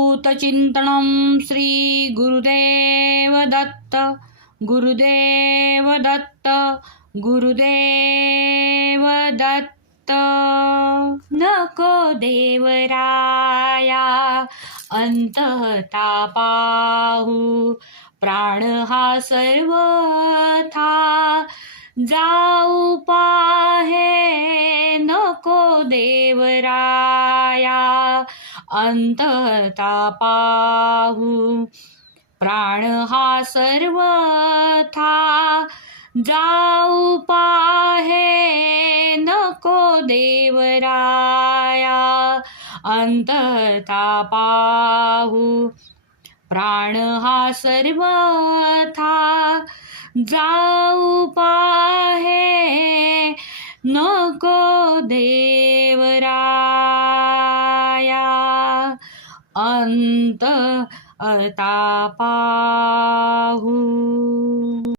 चिंतनम श्री गुरुदेव दत्त गुरुदेव दत्त गुरुदेव दत्त. नको देवराया अंतता पाहू, प्राण हा सर्वथा जाऊ पाहे. नको देवराया अंतता पाहू, प्राण हा सर्वथा जाऊ पाहे. नको देवराया अंतता पाहू, प्राण हा सर्वथा जाऊ पाहे. नको देवराया अंतता पाहू.